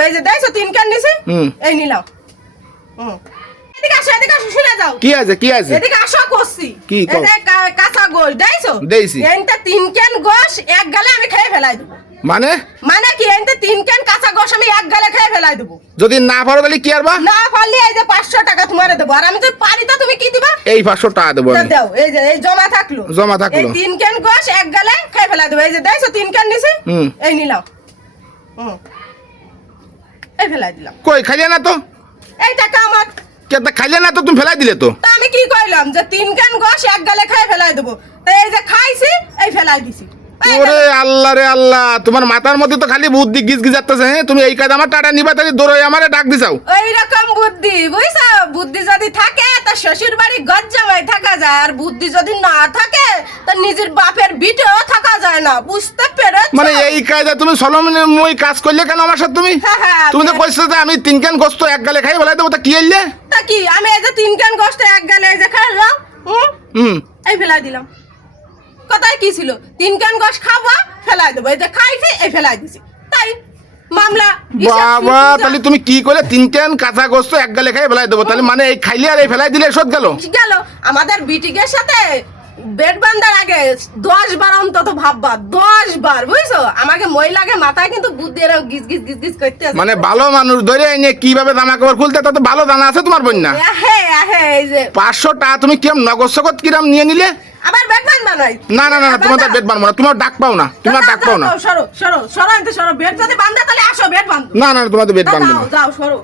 দেবো। এই যে দেখছো 3 ক্যান নিছি, এই নিলাম। এদিকে আসো শুনে যাও। কি আছে এদিকে আসো করছি। কি এই যে কাঁচা গোশ দেখছো? দেইছি। এনটা 3 ক্যান গোশ এক গালে আমি খেয়ে ফেলাই দেবো। মানে কি এনতে 3 ক্যান কাঁচা গোশ আমি এক গালে খেয়ে ফেলাই দেবো। যদি না পারো তাহলে কি আরবা? না পারলে এই যে 500 টাকা তোমারে দেবো। আর আমি যদি পারি তো তুমি কি দিবা? এই 500 টাকা দেবো আমি। দাও, এই যে এই জমা থাকলো। এই 3 ক্যান গোশ এক গালে খেয়ে ফেলাই দেবো। এই যে দেখছো 3 ক্যান নিছি, এই নিলাম। এই ফেলাই দিলাম। কই খাইলে না তো? এই টাকা আমার। কেতা খাইলে না তো তুমি ফেলাই দিলে তো? তা আমি কি কইলাম যে 3 ক্যান গোশ এক গালে খেয়ে ফেলাই দেবো। তাই এই যে খাইছি, এই ফেলাই দিছি। ওরে আল্লাহ রে আল্লাহ, তোমার মাথার মধ্যে তো খালি বুদ্ধি গিজ গিজাতেছে। হ্যাঁ, তুমি এই কাজ আমার টাটা নিবা তাহলে দৌড়ে আমারে ডাক দিছাও। এইরকম বুদ্ধি বুঝছো? বুদ্ধি যদি থাকে তা শ্বশুর বাড়ি গজ্জামাই থাকা যায়, আর বুদ্ধি যদি না থাকে তা নিজের বাপের ভিটেও থাকা যায় না। বুঝতে পেরেছো? মানে এই কাজে তুমি সলমই কাজ করলে কেন আমার সাথে তুমি? তুমি তো কইছো যে আমি 3 ক্যান গোস্ত এক গালে খাই বলাই দেবো, তা কি আইলে? তা কি আমি এই যে 3 ক্যান গোস্ত এক গালে এই যে খাইলাম, এই ফেলাই দিলাম। কথাই কি ছিল? 3 ক্যান গোস্ত খাবো, ফেলাই দেবো। এই যে খাইছি, এই ফেলাই দিছি। তাই মামলা। বাবা, তাহলে তুমি কি করলে 3 ক্যান কাঁচা গোস্ত এক গালে খাই ফেলাই দেবো? তাহলে মানে এই খাইলে আর এই ফেলাই দিলে শোধ গেল? আমাদের বিটিকের সাথে বেড বান্ধার আগে 10 বার অন্তত ভাববা, 10 বার বুঝছো? আমাকে মহিলাকে মাথায় কিন্তু বুদ্ধি এরকম গিজ গিজ করতে আছে। মানে ভালো মানুষ ধরে এনে কিভাবে জামা কাপড় খুলতে, তা তো ভালো জানা আছে তোমার বোন না? এই যে 500 টাকা তুমি কিরম নগদ সকত কিরম নিয়ে নিলে? আবার বেড বান্ধা নাই। না তোমার বেড বানবো না, তোমার ডাক পাও না, তোমার ডাক পাও না। সরো বেড যদি বান্ধা তাহলে আসো বেড বান্ধ। না তোমার বেড বানবো না। যাও সরো।